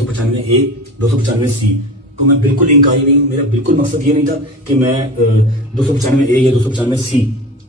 295A 295C تو میں بالکل انکاری نہیں. میرا بالکل مقصد یہ نہیں تھا کہ میں 295A یا 295C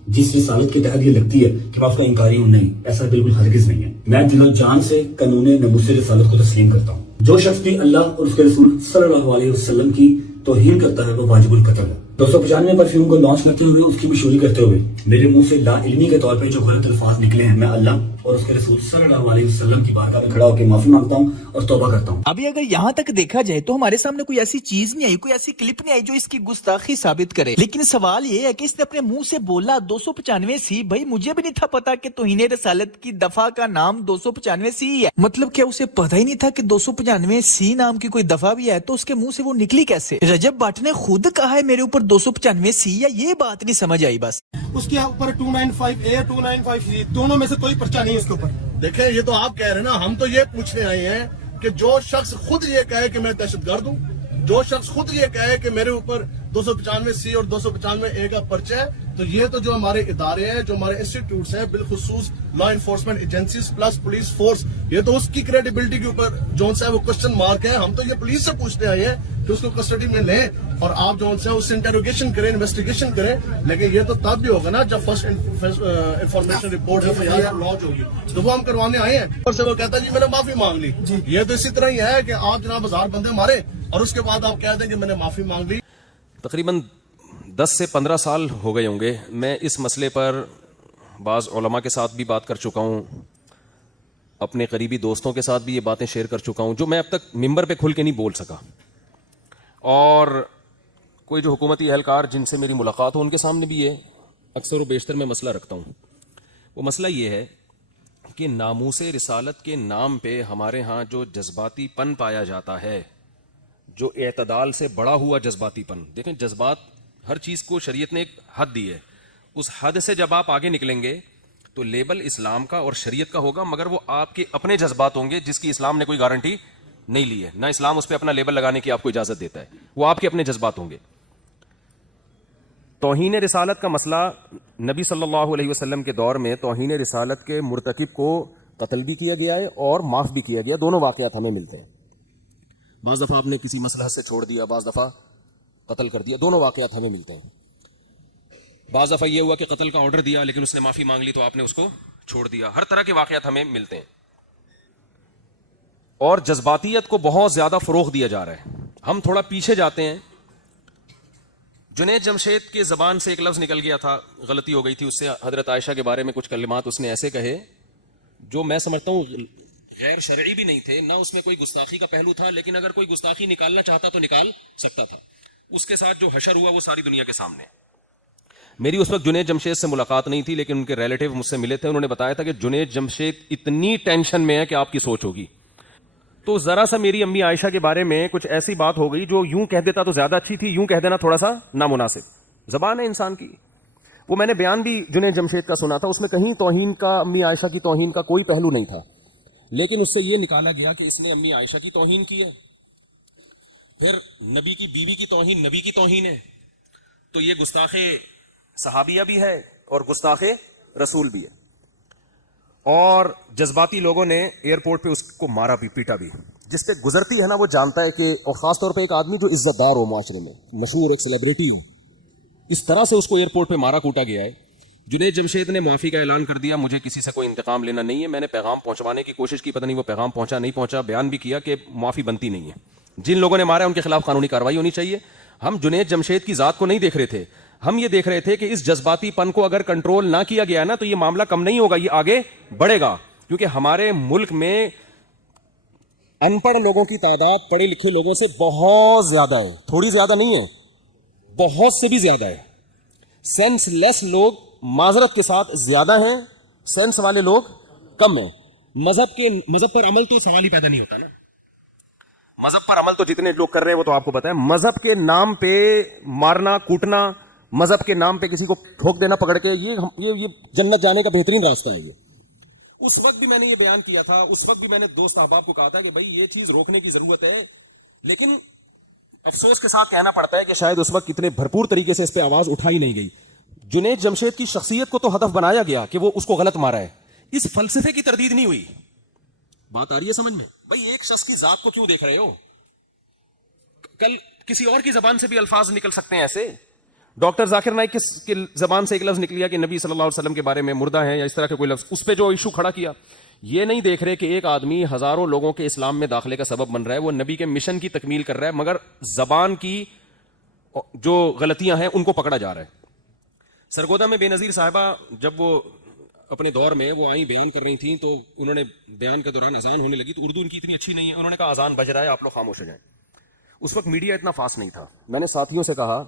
جس رسالت کے تحت یہ لگتی ہے کہ میں اس کا انکاری ہوں, نہیں, ایسا بالکل ہرگز نہیں ہے. میں دل و جان سے قانون ناموس رسالت کو تسلیم کرتا ہوں. جو شخص بھی اللہ اور اس کے رسول صلی اللہ علیہ وسلم کی توہین کرتا ہے وہ واجب القتل ہے. 295 پر فلم کو لانچ کرتے ہوئے اس کی مشہوری کرتے ہوئے میرے منہ سے لا علمی کے طور پہ جو غلط الفاظ نکلے ہیں, میں اللہ اور اس کے رسول صلی اللہ علیہ وسلم کی بارگاہ میں کھڑا ہو کے معافی مانگتا ہوں اور توبہ کرتا ہوں. ابھی اگر یہاں تک دیکھا جائے تو ہمارے سامنے کوئی ایسی چیز نہیں آئی, کوئی ایسی کلپ نہیں آئی جو اس کی گستاخی ثابت کرے. لیکن سوال یہ ہے کہ اس نے اپنے منہ سے بولا 295C. بھائی مجھے بھی نہیں تھا پتا کہ توہین رسالت کی دفعہ کا نام 295C ہے. مطلب کیا اسے پتہ ہی نہیں تھا کہ 295C نام کی کوئی دفعہ بھی ہے؟ تو اس کے منہ سے وہ نکلی کیسے؟ رجب بٹ نے خود کہا ہے میرے اوپر 295C, یا یہ بات نہیں سمجھ آئی. بس اس کے اوپر 295A 295C دونوں میں سے کوئی پرچہ نہیں ہے اس کے اوپر. دیکھیں یہ تو آپ کہہ رہے ہیں نا, ہم تو یہ پوچھنے آئے ہیں کہ جو شخص خود یہ کہے کہ میں دہشت گرد ہوں, جو شخص خود یہ کہے کہ میرے اوپر 295C اور 295A کا پرچہ ہے, تو یہ تو جو ہمارے ادارے ہیں, جو ہمارے انسٹیٹیوٹس ہیں, بالخصوص law enforcement agencies plus police force, یہ تو اس کی کریڈیبلٹی کے اوپر جو ہے وہ کوشچن مارک ہے. ہم تو یہ پولیس سے پوچھنے آئے ہیں کہ اس کو کسٹڈی میں لیں اور آپ جو ہے اس سے انٹروگیشن کریں, انویسٹیگیشن کریں. لیکن یہ تو تب بھی ہوگا نا جب فرسٹ انفارمیشن رپورٹ لانچ ہوگی, تو وہ ہم کروانے آئے ہیں. اور سے وہ کہتا ہے جی میں نے معافی مانگ لی. یہ تو اسی طرح ہی ہے کہ آپ جناب ہزار بندے مارے اور اس کے بعد آپ کہہ دیں کہ میں نے معافی مانگ لی. تقریباً 10 سے 15 سال ہو گئے ہوں گے میں اس مسئلے پر بعض علماء کے ساتھ بھی بات کر چکا ہوں, اپنے قریبی دوستوں کے ساتھ بھی یہ باتیں شیئر کر چکا ہوں جو میں اب تک ممبر پہ کھل کے نہیں بول سکا. اور کوئی جو حکومتی اہلکار جن سے میری ملاقات ہو ان کے سامنے بھی یہ اکثر و بیشتر میں مسئلہ رکھتا ہوں. وہ مسئلہ یہ ہے کہ ناموس رسالت کے نام پہ ہمارے ہاں جو جذباتی پن پایا جاتا ہے, جو اعتدال سے بڑا ہوا جذباتی پن, دیکھیں جذبات ہر چیز کو شریعت نے ایک حد دی ہے, اس حد سے جب آپ آگے نکلیں گے تو لیبل اسلام کا اور شریعت کا ہوگا, مگر وہ آپ کے اپنے جذبات ہوں گے جس کی اسلام نے کوئی گارنٹی نہیں لی ہے, نہ اسلام اس پہ اپنا لیبل لگانے کی آپ کو اجازت دیتا ہے, وہ آپ کے اپنے جذبات ہوں گے. توہین رسالت کا مسئلہ نبی صلی اللہ علیہ وسلم کے دور میں توہین رسالت کے مرتکب کو قتل بھی کیا گیا ہے اور معاف بھی کیا گیا. دونوں واقعات ہمیں ملتے ہیں. بعض دفعہ آپ نے کسی مصلحت سے چھوڑ دیا, بعض دفعہ قتل کر دیا, دونوں واقعات ہمیں ملتے ہیں. بعض دفعہ یہ ہوا کہ قتل کا آرڈر دیا لیکن اس نے معافی مانگ لی تو آپ نے اس کو چھوڑ دیا. ہر طرح کے واقعات ہمیں ملتے ہیں. اور جذباتیت کو بہت زیادہ فروغ دیا جا رہا ہے. ہم تھوڑا پیچھے جاتے ہیں. جنید جمشید کے زبان سے ایک لفظ نکل گیا تھا, غلطی ہو گئی تھی, اس سے حضرت عائشہ کے بارے میں کچھ کلمات اس نے ایسے کہے جو میں سمجھتا ہوں غیر شرعی بھی نہیں تھے, نہ اس میں کوئی گستاخی کا پہلو تھا, لیکن اگر کوئی گستاخی نکالنا چاہتا تو نکال سکتا تھا. اس کے ساتھ جو حشر ہوا وہ ساری دنیا کے سامنے. میری اس وقت جنید جمشید سے ملاقات نہیں تھی, لیکن ان کے ریلیٹیو مجھ سے ملے تھے. انہوں نے بتایا تھا کہ جنید جمشید اتنی ٹینشن میں ہے کہ آپ کی سوچ ہوگی. تو ذرا سا میری امی عائشہ کے بارے میں کچھ ایسی بات ہو گئی جو یوں کہہ دیتا تو زیادہ اچھی تھی, یوں کہہ دینا تھوڑا سا نامناسب. زبان ہے انسان کی. وہ میں نے بیان بھی جنید جمشید کا سنا تھا, اس میں کہیں توہین کا, امی عائشہ کی توہین کا کوئی پہلو نہیں تھا, لیکن اس سے یہ نکالا گیا کہ اس نے امی عائشہ کی توہین کی ہے, پھر نبی کی بیوی کی توہین نبی کی توہین ہے, تو یہ گستاخ صحابیہ بھی ہے اور گستاخ رسول بھی ہے. اور جذباتی لوگوں نے ایئرپورٹ پہ اس کو مارا بھی, پیٹا بھی. جس پہ گزرتی ہے نا وہ جانتا ہے کہ, اور خاص طور پہ ایک آدمی جو عزت دار ہو معاشرے میں, مشہور ایک سیلیبریٹی ہو, اس طرح سے اس کو ایئرپورٹ پہ مارا کوٹا گیا ہے. جنید جمشید نے معافی کا اعلان کر دیا, مجھے کسی سے کوئی انتقام لینا نہیں ہے, میں نے پیغام پہنچوانے کی کوشش کی, پتہ نہیں وہ پیغام پہنچا نہیں پہنچا. بیان بھی کیا کہ معافی بنتی نہیں ہے, جن لوگوں نے مارا ان کے خلاف قانونی کارروائی ہونی چاہیے. ہم جنید جمشید کی ذات کو نہیں دیکھ رہے تھے, ہم یہ دیکھ رہے تھے کہ اس جذباتی پن کو اگر کنٹرول نہ کیا گیا نا تو یہ معاملہ کم نہیں ہوگا, یہ آگے بڑھے گا. کیونکہ ہمارے ملک میں ان پڑھ لوگوں کی تعداد پڑھے لکھے لوگوں سے بہت زیادہ ہے, تھوڑی زیادہ نہیں ہے, بہت سے بھی زیادہ ہے. سینس لیس لوگ معذرت کے ساتھ زیادہ ہیں, سینس والے لوگ کم ہیں. مذہب پر عمل تو سوال ہی پیدا نہیں ہوتا نا. مذہب پر عمل تو جتنے لوگ کر رہے ہیں وہ تو آپ کو پتا ہے. مذہب کے نام پہ مارنا کوٹنا, مذہب کے نام پہ کسی کو ٹھوک دینا پکڑ کے, یہ جنت جانے کا بہترین راستہ ہے. یہ اس وقت بھی میں نے یہ بیان کیا تھا, اس وقت بھی میں نے دوست احباب کو کہا تھا کہ بھائی یہ چیز روکنے کی ضرورت ہے, لیکن افسوس کے ساتھ کہنا پڑتا ہے کہ شاید اس وقت اتنے بھرپور طریقے سے اس پہ آواز اٹھائی نہیں گئی. جنید جمشید کی شخصیت کو تو ہدف بنایا گیا کہ وہ اس کو غلط مارا ہے, اس فلسفے کی تردید نہیں ہوئی. بات آ رہی ہے سمجھ میں؟ بھائی ایک شخص کی ذات کو کیوں دیکھ رہے ہو؟ کل کسی اور کی زبان سے بھی الفاظ نکل سکتے ہیں ایسے. ڈاکٹر ذاکر نائک کی زبان سے ایک لفظ نکل گیا کہ نبی صلی اللہ علیہ وسلم کے بارے میں مردہ ہیں یا اس طرح کے کوئی لفظ, اس پہ جو ایشو کھڑا کیا. یہ نہیں دیکھ رہے کہ ایک آدمی ہزاروں لوگوں کے اسلام میں داخلے کا سبب بن رہا ہے, وہ نبی کے مشن کی تکمیل کر رہا ہے, مگر زبان کی جو غلطیاں ہیں ان کو پکڑا جا رہا ہے. سرگودا میں بے نظیر صاحبہ جب وہ اپنے دور میں وہ آئیں بیان کر رہی تھیں تو انہوں نے بیان کے دوران اذان ہونے لگی تو اردو ان کی اتنی اچھی نہیں ہے, انہوں نے کہا اذان بج رہا ہے آپ لوگ خاموش ہو جائیں. اس وقت میڈیا اتنا فاسٹ نہیں تھا. میں نے ساتھیوں سے کہا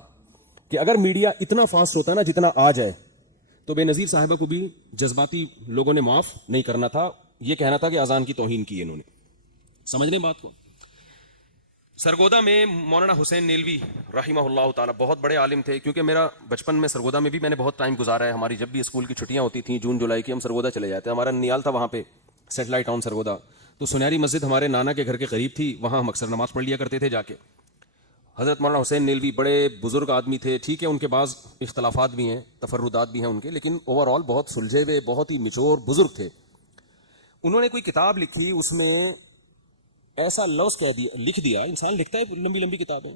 کہ اگر میڈیا اتنا فاسٹ ہوتا نا جتنا آج ہے تو بے نظیر صاحبہ کو بھی جذباتی لوگوں نے معاف نہیں کرنا تھا, یہ کہنا تھا کہ اذان کی توہین کی انہوں نے. سمجھ لیں بات کو. سرگودا میں مولانا حسین نیلوی رحمہ اللہ تعالی بہت بڑے عالم تھے, کیونکہ میرا بچپن میں سرگودا میں بھی میں نے بہت ٹائم گزارا ہے. ہماری جب بھی اسکول کی چھٹیاں ہوتی تھیں جون جولائی کی, ہم سرگودا چلے جاتے. ہمارا ننیال تھا وہاں پہ, سیٹلائٹ ٹاؤن سرگودا, تو سنہری مسجد ہمارے نانا کے گھر کے قریب تھی, وہاں ہم اکثر نماز پڑھ لیا کرتے تھے جا کے. حضرت مولانا حسین نیلوی بڑے بزرگ آدمی تھے, ٹھیک ہے ان کے بعض اختلافات بھی ہیں, تفردات بھی ہیں ان کے, لیکن اوور آل بہت سلجھے ہوئے, بہت ہی میچور بزرگ تھے. انہوں نے کوئی کتاب لکھی, اس میں ایسا لفظ کہہ دیا, لکھ دیا, انسان لکھتا ہے لمبی لمبی کتابیں,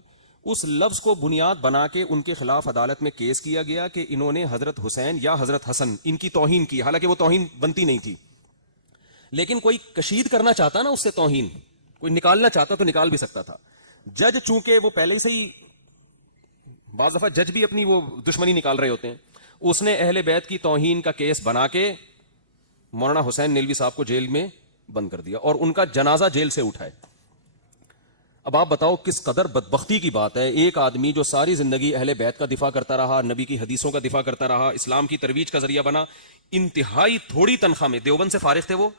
اس لفظ کو بنیاد بنا کے ان کے خلاف عدالت میں کیس کیا گیا کہ انہوں نے حضرت حسین یا حضرت حسن ان کی توہین کی. حالانکہ وہ توہین بنتی نہیں تھی, لیکن کوئی کشید کرنا چاہتا نا اس سے توہین, کوئی نکالنا چاہتا تو نکال بھی سکتا تھا. جج چونکہ وہ پہلے سے ہی, بعض دفعہ جج بھی اپنی وہ دشمنی نکال رہے ہوتے ہیں, اس نے اہل بیت کی توہین کا کیس بنا کے مولانا حسین نیلوی صاحب کو جیل میں بند کر دیا اور ان کا جنازہ جیل سے اٹھائے. اب آپ بتاؤ کس قدر بدبختی کی بات ہے, ایک آدمی جو ساری زندگی اہل بیت کا دفاع کرتا رہا, نبی کی حدیثوں کا دفاع کرتا رہا, اسلام کی ترویج کا ذریعہ بنا, انتہائی تھوڑی تنخواہ میں, دیوبند سے فارغ تھے وہ,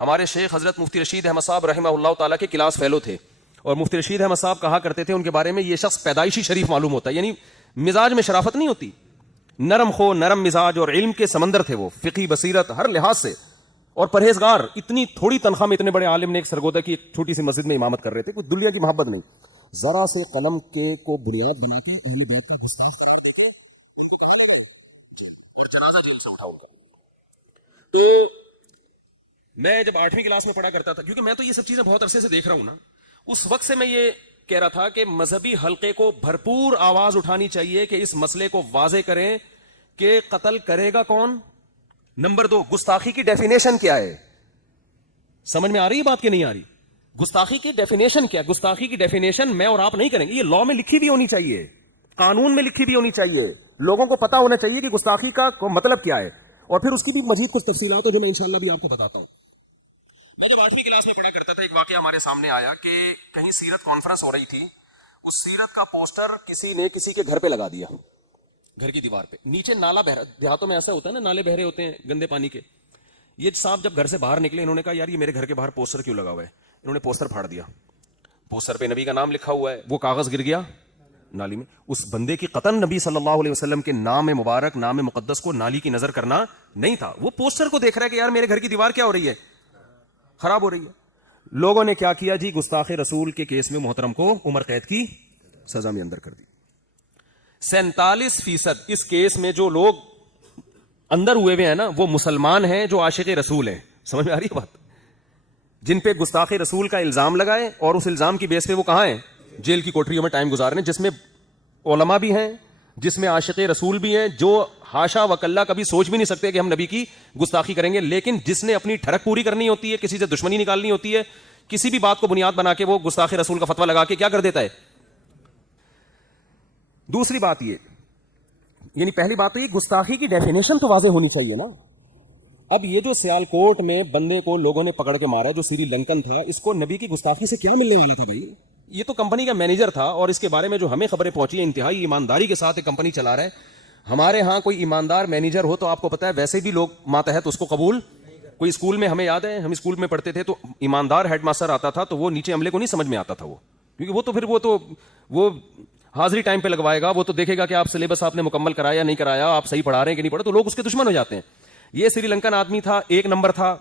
ہمارے شیخ حضرت مفتی رشید احمد صاحب رحمہ اللہ تعالیٰ کے کلاس فیلو تھے, اور مفتی رشید احمد صاحب کہا کرتے تھے ان کے بارے میں یہ شخص پیدائشی شریف معلوم ہوتا ہے, یعنی مزاج میں شرافت نہیں ہوتی, نرم خو, نرم مزاج اور علم کے سمندر تھے وہ, فقہی بصیرت ہر لحاظ سے, اور پرہیزگار. اتنی تھوڑی تنخواہ میں اتنے بڑے عالم نے ایک سرگودا کی ایک چھوٹی سی مسجد میں امامت کر رہے تھے, کوئی دنیا کی محبت نہیں, ذرا سے قلم کے کو بنیاد بنا کے اہل بیت کا گستاخ قرار دیتے اور جنازہ جیل سے اٹھا ہوگا. تو میں جب 8ویں کلاس میں پڑھا کرتا تھا, کیونکہ میں تو یہ سب چیزیں بہت عرصے سے دیکھ رہا ہوں نا, اس وقت سے میں یہ کہہ رہا تھا کہ مذہبی حلقے کو بھرپور آواز اٹھانی چاہیے کہ اس مسئلے کو واضح کریں کہ قتل کرے گا کون. نمبر 2, گستاخی کی ڈیفینیشن کیا ہے؟ سمجھ میں آ رہی ہے بات کہ نہیں آ رہی؟ گستاخی کی ڈیفینیشن کیا؟ گستاخی کی ڈیفینیشن میں اور آپ نہیں کریں گے, یہ لاء میں لکھی بھی ہونی چاہیے, قانون میں لکھی بھی ہونی چاہیے, لوگوں کو پتا ہونا چاہیے کہ گستاخی کا مطلب کیا ہے, اور پھر اس کی بھی مزید کچھ تفصیلات ہو جو میں انشاءاللہ بھی آپ کو بتاتا ہوں. میں جب 8ویں کلاس میں پڑھا کرتا تھا, ایک واقعہ ہمارے سامنے آیا کہ کہیں سیرت کانفرنس ہو رہی تھی, اس سیرت کا پوسٹر کسی نے کسی کے گھر پہ لگا دیا, گھر کی دیوار پہ, نیچے نالا بہ رہا, دیہاتوں میں ایسا ہوتا ہے نا, نالے بہ رہے ہوتے ہیں گندے پانی کے. یہ صاحب جب گھر سے باہر نکلے, انہوں نے کہا یار یہ میرے گھر کے باہر پوسٹر کیوں لگا ہوا ہے؟ انہوں نے پوسٹر پھاڑ دیا, پوسٹر پہ نبی کا نام لکھا ہوا ہے, وہ کاغذ گر گیا نالی میں. اس بندے کی قطعاً نبی صلی اللہ علیہ وسلم کے نام مبارک, نام مقدس کو نالی کی نظر کرنا نہیں تھا, وہ پوسٹر کو دیکھ رہا ہے کہ یار میرے گھر کی دیوار کیا ہو رہی ہے, خراب ہو رہی ہے. لوگوں نے کیا کیا جی, گستاخ رسول کے کیس میں محترم کو عمر قید کی سزا میں اندر کر دی. 47% اس کیس میں جو لوگ اندر ہوئے ہوئے ہیں نا, وہ مسلمان ہیں جو عاشق رسول ہیں. سمجھ میں آ رہی ہے بات؟ جن پہ گستاخ رسول کا الزام لگائے اور اس الزام کی بیس پہ وہ کہاں ہیں, جیل کی کوٹریوں میں ٹائم گزار رہے ہیں, جس میں علماء بھی ہیں, جس میں عاشق رسول بھی ہیں, جو حاشا وکلا کبھی سوچ بھی نہیں سکتے کہ ہم نبی کی گستاخی کریں گے, لیکن جس نے اپنی ٹھڑک پوری کرنی ہوتی ہے, کسی سے دشمنی نکالنی ہوتی ہے, کسی بھی بات کو بنیاد بنا کے وہ گستاخ رسول کا فتویٰ لگا کے کیا کر دیتا ہے. دوسری بات یہ, یعنی پہلی بات تو یہ گستاخی کی ڈیفینیشن تو واضح ہونی چاہیے نا. اب یہ جو سیالکوٹ میں بندے کو لوگوں نے پکڑ کے مارا ہے, جو سری لنکن تھا, اس کو نبی کی گستاخی سے کیا ملنے والا تھا بھائی؟ یہ تو کمپنی کا مینیجر تھا, اور اس کے بارے میں جو ہمیں خبریں پہنچی ہیں, انتہائی ایمانداری کے ساتھ ایک کمپنی چلا رہا ہے. ہمارے ہاں کوئی ایماندار مینیجر ہو تو آپ کو پتا ہے ویسے بھی لوگ ماتحت اس کو قبول. کوئی اسکول میں, ہمیں یاد ہے ہم اسکول میں پڑھتے تھے, تو ایماندار ہیڈ ماسٹر آتا تھا تو وہ نیچے عملے کو نہیں سمجھ میں آتا تھا, وہ کیونکہ وہ تو پھر وہ حاضری ٹائم پہ لگوائے گا, وہ تو دیکھے گا کہ آپ سلیبس آپ نے مکمل کرایا نہیں کرایا, آپ صحیح پڑھا رہے ہیں کہ نہیں پڑھا, تو لوگ اس کے دشمن ہو جاتے ہیں. یہ سری لنکن آدمی تھا, 1 نمبر تھا,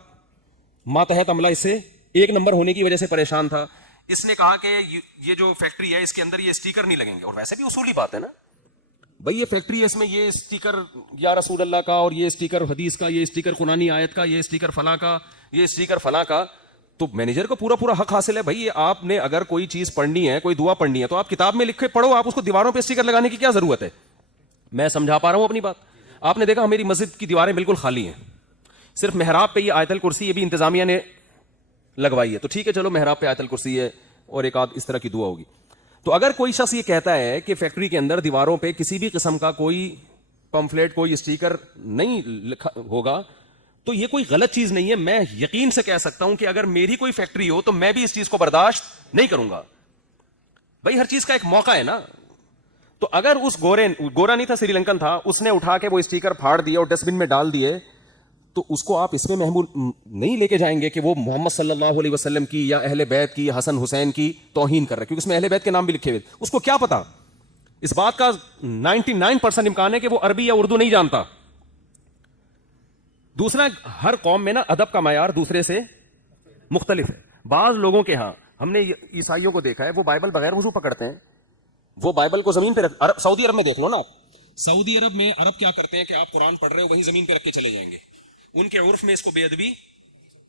ماتحت عملہ اس سے 1 نمبر ہونے کی وجہ سے پریشان تھا. اس نے کہا کہ یہ جو فیکٹری ہے اس کے اندر یہ اسٹیکر نہیں لگیں گے, اور ویسے بھی اصولی بات ہے نا بھائی, یہ فیکٹری ہے, اس میں یہ اسٹیکر یا رسول اللہ کا, اور یہ اسٹیکر حدیث کا, یہ اسٹیکر قرآنی آیت کا, یہ اسٹیکر فلاں کا, یہ اسٹیکر فلاں کا, تو مینیجر کو پورا حق حاصل ہے بھائی. آپ نے اگر کوئی چیز پڑھنی ہے, کوئی دعا پڑھنی ہے, تو آپ کتاب میں لکھ کے پڑھو, آپ اس کو دیواروں پہ اسٹیکر لگانے کی کیا ضرورت ہے؟ میں سمجھا پا رہا ہوں اپنی بات. آپ نے دیکھا میری مسجد کی دیواریں بالکل خالی ہیں, صرف محراب پہ یہ آیت الکرسی, یہ بھی انتظامیہ نے لگوائی ہے. تو ٹھیک ہے چلو, محراب پہ آیت الکرسی ہے اور ایک آدھ اس طرح کی دعا ہوگی. تو اگر کوئی شخص یہ کہتا ہے کہ فیکٹری کے اندر دیواروں پہ کسی بھی قسم کا کوئی پمفلیٹ, کوئی اسٹیکر نہیں لکھا ہوگا, تو یہ کوئی غلط چیز نہیں ہے. میں یقین سے کہہ سکتا ہوں کہ اگر میری کوئی فیکٹری ہو تو میں بھی اس چیز کو برداشت نہیں کروں گا. بھائی ہر چیز کا ایک موقع ہے نا. تو اگر اس گورا نہیں تھا, سری لنکن تھا, اس نے اٹھا کے وہ اسٹیکر پھاڑ دیے اور ڈسٹ بن میں ڈال دیے, تو اس کو آپ اس میں محمول نہیں لے کے جائیں گے کہ وہ محمد صلی اللہ علیہ وسلم کی یا اہل بیت کی, حسن حسین کی توہین کر رہے, کیونکہ اس میں اہل بیت کے نام بھی لکھے ہوئے. اس کو کیا پتا؟ اس بات کا 99% امکان ہے کہ وہ عربی یا اردو نہیں جانتا. دوسرا, ہر قوم میں نا ادب کا معیار دوسرے سے مختلف ہے. بعض لوگوں کے ہاں, ہم نے عیسائیوں کو دیکھا ہے, وہ بائبل بغیر وضو پکڑتے ہیں. وہ بائبل کو زمین پہ سعودی عرب میں دیکھ لو نا, سعودی عرب میں عرب کیا کرتے ہیں کہ آپ قرآن پڑھ رہے ہو, وہیں زمین پہ رکھ کے چلے جائیں گے. ان کے عرف میں اس کو بے ادبی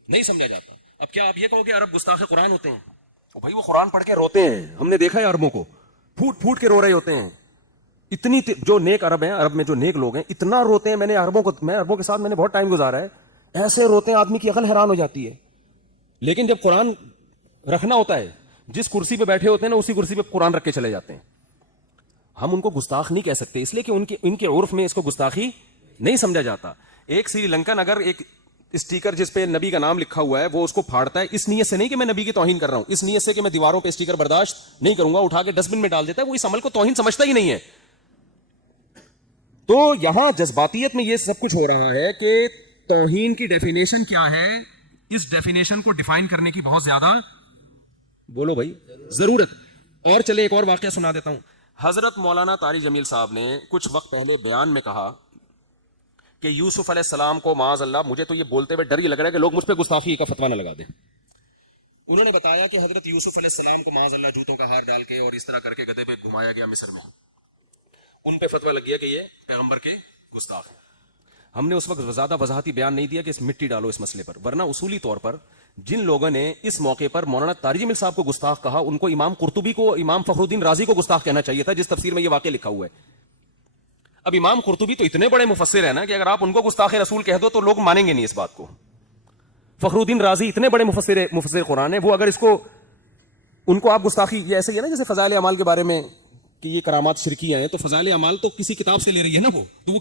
نہیں سمجھا جاتا. اب کیا آپ یہ کہو کہ عرب گستاخ قرآن ہوتے ہیں؟ بھائی وہ قرآن پڑھ کے روتے ہیں, ہم نے دیکھا ہے عربوں کو پھوٹ پھوٹ کے رو رہے ہوتے ہیں. اتنی جو نیک عرب ہیں, عرب میں جو نیک لوگ ہیں, اتنا روتے ہیں. میں عربوں کے ساتھ میں نے بہت ٹائم گزارا ہے, ایسے روتے ہیں آدمی کی عقل حیران ہو جاتی ہے. لیکن جب قرآن رکھنا ہوتا ہے, جس کرسی پہ بیٹھے ہوتے ہیں نا, اسی کرسی پہ قرآن رکھ کے چلے جاتے ہیں. ہم ان کو گستاخ نہیں کہہ سکتے, اس لیے کہ ان کے عرف میں اس کو گستاخی نہیں سمجھا جاتا. ایک سری لنکن اگر ایک اسٹیکر جس پہ نبی کا نام لکھا ہوا ہے وہ اس کو پھاڑتا ہے, اس نیت سے نہیں کہ میں نبی کی توہین کر رہا ہوں, اس نیت سے کہ میں دیواروں پہ اسٹیکر برداشت نہیں کروں گا, اٹھا کے ڈسٹ بن میں ڈال دیتا ہے, وہ اس عمل کو توہین سمجھتا ہی نہیں ہے. تو یہاں جذباتیت میں یہ سب کچھ ہو رہا ہے کہ توہین کی ڈیفینیشن کیا ہے, اس ڈیفینیشن کو ڈیفائن کرنے کی بہت زیادہ بولو بھائی ضرورت. اور چلے ایک اور واقعہ سنا دیتا ہوں. حضرت مولانا طارق جمیل صاحب نے کچھ وقت پہلے بیان میں کہا کہ یوسف علیہ السلام کو معاذ اللہ, مجھے تو یہ بولتے ہوئے ڈر ہی لگ رہا ہے کہ لوگ مجھ پہ گستاخی کا فتویٰ نہ لگا دیں. انہوں نے بتایا کہ حضرت یوسف علیہ السلام کو معاذ اللہ جوتوں کا ہار ڈال کے اور اس طرح کر کے گدھے پہ گھمایا گیا مصر میں. ان پہ فتویٰ لگ گیا کہ یہ پیغمبر کے گستاخ. ہم نے اس وقت زیادہ وضاحتی بیان نہیں دیا کہ اس مٹی ڈالو اس مسئلے پر, ورنہ اصولی طور پر جن لوگوں نے اس موقع پر مولانا طارق جمیل صاحب کو گستاخ کہا, ان کو امام قرطبی کو, امام فخر الدین رازی کو گستاخ کہنا چاہیے تھا, جس تفسیر میں یہ واقعہ لکھا ہوا ہے. اب امام قرطبی تو اتنے بڑے مفسر ہیں نا کہ اگر آپ ان کو گستاخ رسول کہہ دو تو لوگ مانیں گے نہیں اس بات کو. فخر الدین رازی اتنے بڑے مفسر قرآن ہیں, وہ اگر اس کو ان کو آپ گستاخی, یہ ایسے ہی ہے نا جیسے فضائل اعمال کے بارے میں کہ یہ کرامات شرکیہ ہیں, تو فضائل اعمال تو کسی کتاب سے لے رہی ہے نا, تو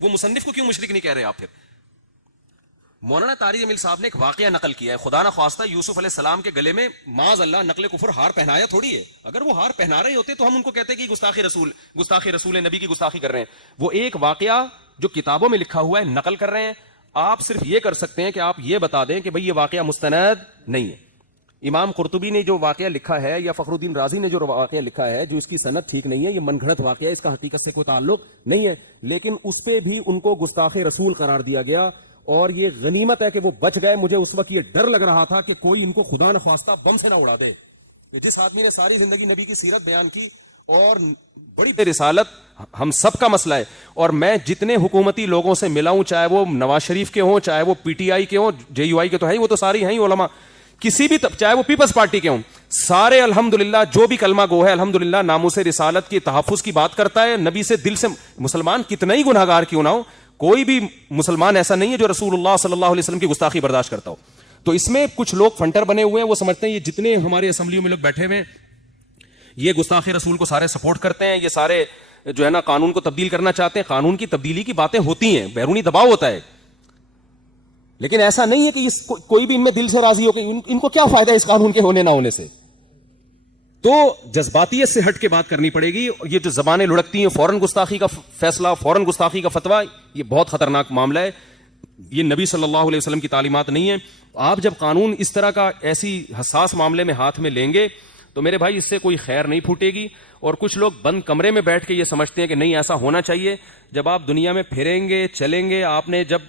وہ مصنف کو کیوں مشرک نہیں کہہ رہے آپ پھر؟ مولانا طارق جمیل صاحب نے ایک واقعہ نقل کیا ہے. خدا نہ خواستہ یوسف علیہ السلام کے گلے میں معاذ اللہ نقل کفر ہار پہنایا تھوڑی ہے. اگر وہ ہار پہنا رہے ہوتے تو ہم ان کو کہتے کہ گستاخی رسول نبی کی گستاخی کر رہے ہیں. وہ ایک واقعہ جو کتابوں میں لکھا ہوا ہے نقل کر رہے ہیں. آپ صرف یہ کر سکتے ہیں کہ آپ یہ بتا دیں کہ بھئی یہ واقعہ مستند نہیں ہے. امام قرطبی نے جو واقعہ لکھا ہے یا فخر الدین رازی نے جو واقعہ لکھا ہے, جو اس کی سند ٹھیک نہیں ہے, یہ من گھڑت واقعہ ہے, اس کا حقیقت سے کوئی تعلق نہیں ہے, لیکن اس پہ بھی ان کو گستاخ رسول قرار دیا گیا. اور یہ غنیمت ہے کہ وہ بچ گئے. مجھے اس وقت یہ ڈر لگ رہا تھا کہ کوئی ان کو خدا نخواستہ بم سے نہ اڑا دے. جس آدمی نے ساری زندگی نبی کی سیرت بیان کی اور بڑی رسالت ہم سب کا مسئلہ ہے. اور میں جتنے حکومتی لوگوں سے ملا ہوں, چاہے وہ نواز شریف کے ہوں, چاہے وہ پی ٹی آئی کے ہوں, جے یو آئی کے تو ہے, وہ تو ساری ہیں علماء, کسی بھی چاہے وہ پیپلز پارٹی کے ہوں, سارے الحمدللہ جو بھی کلمہ گو ہے الحمدللہ ناموس رسالت کی تحفظ کی بات کرتا ہے. نبی سے دل سے, مسلمان کتنا ہی گناہگار کیوں نہ ہو, کوئی بھی مسلمان ایسا نہیں ہے جو رسول اللہ صلی اللہ علیہ وسلم کی گستاخی برداشت کرتا ہو. تو اس میں کچھ لوگ فنٹر بنے ہوئے ہیں, وہ سمجھتے ہیں یہ جتنے ہمارے اسمبلیوں میں لوگ بیٹھے ہوئے یہ گستاخ رسول کو سارے سپورٹ کرتے ہیں, یہ سارے جو ہے نا قانون کو تبدیل کرنا چاہتے ہیں. قانون کی تبدیلی کی باتیں ہوتی ہیں, بیرونی دباؤ ہوتا ہے, لیکن ایسا نہیں ہے کہ کوئی بھی ان میں دل سے راضی ہو کہ ان کو کیا فائدہ ہے اس قانون کے ہونے نہ ہونے سے. تو جذباتیت سے ہٹ کے بات کرنی پڑے گی. یہ جو زبانیں لڑکتی ہیں, فوراً گستاخی کا فیصلہ, فوراً گستاخی کا فتویٰ, یہ بہت خطرناک معاملہ ہے. یہ نبی صلی اللہ علیہ وسلم کی تعلیمات نہیں ہے. آپ جب قانون اس طرح کا ایسی حساس معاملے میں ہاتھ میں لیں گے تو میرے بھائی اس سے کوئی خیر نہیں پھوٹے گی. اور کچھ لوگ بند کمرے میں بیٹھ کے یہ سمجھتے ہیں کہ نہیں ایسا ہونا چاہیے. جب آپ دنیا میں پھریں گے, چلیں گے, آپ نے جب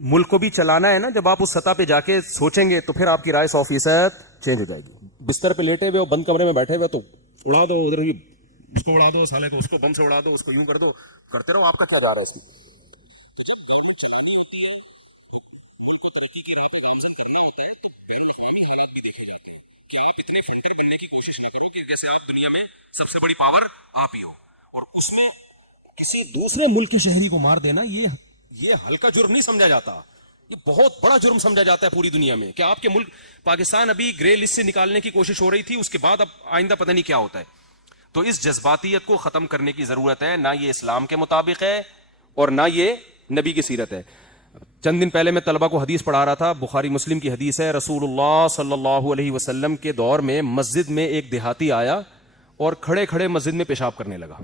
ملک کو بھی چلانا ہے نا, جب آپ اس سطح پہ جا کے سوچیں گے تو پھر آپ کی رائے 100% چینج ہو جائے گی. بستر پہ لیٹے ہوئے ہو, بند کمرے میں بیٹھے ہوئے, تو اڑا دو ادھر, اس کو اڑا دو, سالے کو اس کو بم سے اڑا دو, اس کو یوں کر دو, کرتے رہو, آپ کا کیا جا رہا ہے اس کی. تو جب قانون چلانے ہوتے ہیں تو ملک کو ترقی کی راہ پہ گامزن کرنا ہوتا ہے تو بین اسلامی حالات بھی دیکھے جاتے ہیں کہ آپ اتنے فنڈر بننے کی کوشش نہ کرو کہ جیسے آپ دنیا میں سب سے بڑی پاور آپ ہی ہو، اور اس میں کسی دوسرے ملک کے شہری کو مار دینا یہ ہلکا جرم نہیں سمجھا جاتا، یہ بہت بڑا جرم سمجھا جاتا ہے پوری دنیا میں کہ آپ کے ملک پاکستان ابھی گرے لسٹ سے نکالنے کی کوشش ہو رہی تھی، اس کے بعد اب آئندہ پتہ نہیں کیا ہوتا ہے. تو اس جذباتیت کو ختم کرنے کی ضرورت ہے، نہ یہ اسلام کے مطابق ہے اور نہ یہ نبی کی سیرت ہے. چند دن پہلے میں طلبہ کو حدیث پڑھا رہا تھا، بخاری مسلم کی حدیث ہے، رسول اللہ صلی اللہ علیہ وسلم کے دور میں مسجد میں ایک دیہاتی آیا اور کھڑے کھڑے مسجد میں پیشاب کرنے لگا.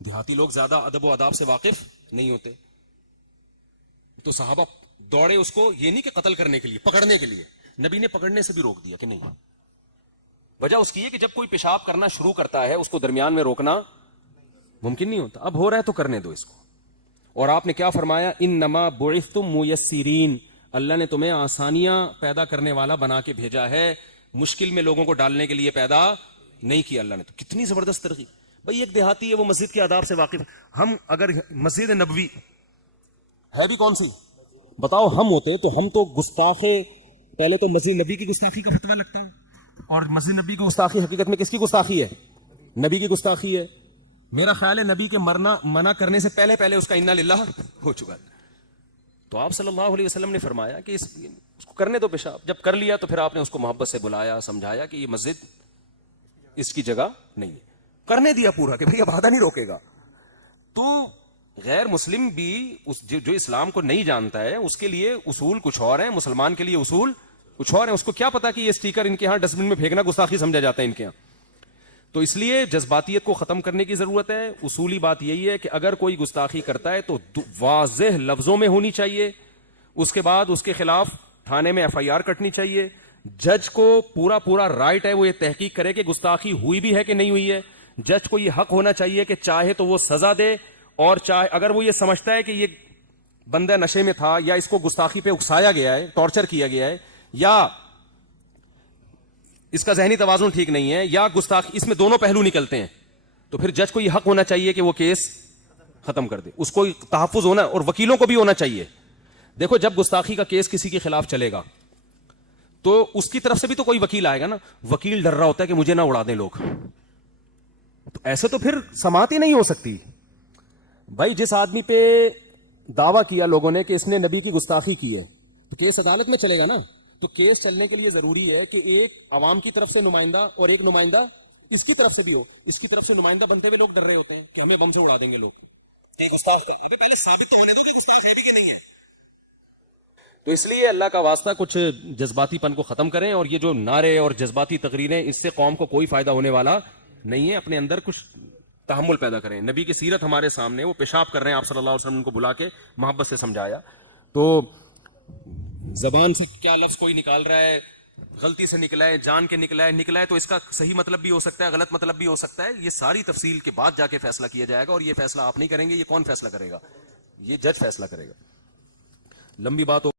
دیہاتی لوگ زیادہ ادب و آداب سے واقف نہیں ہوتے، تو صحابہ دوڑے اس کو، یہ نہیں کہ قتل کرنے کے لیے، پکڑنے کے لیے. نبی نے پکڑنے سے بھی روک دیا کہ نہیں. وجہ اس کی ہے کہ جب کوئی پیشاب کرنا شروع کرتا ہے اس کو درمیان میں روکنا ممکن نہیں ہوتا. اب ہو رہا ہے تو کرنے دو اس کو. اور آپ نے کیا فرمایا؟ انما بعثتم میسرین، اللہ نے تمہیں آسانیاں پیدا کرنے والا بنا کے بھیجا ہے، مشکل میں لوگوں کو ڈالنے کے لیے پیدا نہیں کیا اللہ نے. تو کتنی زبردست ترغیب. بھائی ایک دیہاتی ہے، وہ مسجد کے آداب سے واقف. ہم اگر مسجد نبوی ہے بھی کون سی بتاؤ ہم ہوتے تو ہم تو گستاخے، پہلے تو مسجد نبی کی گستاخی کا فتویٰ لگتا ہے، اور مسجد نبی کی گستاخی حقیقت میں کس کی گستاخی ہے؟ نبی کی گستاخی ہے. میرا خیال ہے نبی کے منع کرنے سے پہلے اس کا انا للہ ہو چکا ہے. تو آپ صلی اللہ علیہ وسلم نے فرمایا کہ اس کو کرنے دو پیشاب. جب کر لیا تو پھر آپ نے اس کو محبت سے بلایا، سمجھایا کہ یہ مسجد اس کی جگہ نہیں ہے. کرنے دیا پورا کہ بھئی اب آدھا نہیں روکے گا. تو غیر مسلم بھی جو اسلام کو نہیں جانتا ہے اس کے لیے اصول کچھ اور ہیں، مسلمان کے لیے اصول کچھ اور ہیں. اس کو کیا پتا کہ یہ اسٹیکر ان کے ہاں ڈسٹ بن میں پھینکنا گستاخی سمجھا جاتا ہے ان کے ہاں. تو اس لیے جذباتیت کو ختم کرنے کی ضرورت ہے. اصولی بات یہی ہے کہ اگر کوئی گستاخی کرتا ہے تو واضح لفظوں میں ہونی چاہیے، اس کے بعد اس کے خلاف تھانے میں FIR کٹنی چاہیے. جج کو پورا رائٹ ہے وہ یہ تحقیق کرے کہ گستاخی ہوئی بھی ہے کہ نہیں ہوئی ہے. جج کو یہ حق ہونا چاہیے کہ چاہے تو وہ سزا دے، اور چاہے اگر وہ یہ سمجھتا ہے کہ یہ بندہ نشے میں تھا یا اس کو گستاخی پہ اکسایا گیا ہے، ٹارچر کیا گیا ہے، یا اس کا ذہنی توازن ٹھیک نہیں ہے، یا گستاخی، اس میں دونوں پہلو نکلتے ہیں، تو پھر جج کو یہ حق ہونا چاہیے کہ وہ کیس ختم کر دے. اس کو تحفظ ہونا، اور وکیلوں کو بھی ہونا چاہیے. دیکھو جب گستاخی کا کیس کسی کے خلاف چلے گا تو اس کی طرف سے بھی تو کوئی وکیل آئے گا نا. وکیل ڈر رہا ہوتا ہے کہ مجھے نہ اڑا دیں لوگ. تو ایسے تو پھر سماعت ہی نہیں ہو سکتی. بھائی جس آدمی پہ دعویٰ کیا لوگوں نے کہ اس نے نبی کی گستاخی کی ہے تو کیس عدالت میں چلے گا نا. تو کیس چلنے کے لیے ضروری ہے کہ ایک عوام کی طرف سے نمائندہ اور ایک نمائندہ اس کی طرف سے بھی ہو. اس کی طرف سے نمائندہ بنتے ہوئے لوگ ڈر رہے ہوتے ہیں کہ ہمیں بم سے اڑا دیں گے لوگ. گستاخ ہے یہ بھی پہلے ثابت کرنے دو کہ گستاخ ہے بھی کہ نہیں ہے. تو اس لیے اللہ کا واسطہ کچھ جذباتی پن کو ختم کریں، اور یہ جو نعرے اور جذباتی تقریریں، اس سے قوم کو کوئی فائدہ ہونے والا نہیں ہے. اپنے اندر کچھ تحمل پیدا کریں. نبی کی سیرت ہمارے سامنے، وہ پیشاب کر رہے ہیں، آپ صلی اللہ علیہ وسلم کو بلا کے محبت سے سمجھایا. تو زبان سے کیا لفظ کوئی نکال رہا ہے، غلطی سے نکلا ہے، جان کے نکلا ہے تو اس کا صحیح مطلب بھی ہو سکتا ہے، غلط مطلب بھی ہو سکتا ہے. یہ ساری تفصیل کے بعد جا کے فیصلہ کیا جائے گا، اور یہ فیصلہ آپ نہیں کریں گے. یہ کون فیصلہ کرے گا؟ یہ جج فیصلہ کرے گا. لمبی بات ہو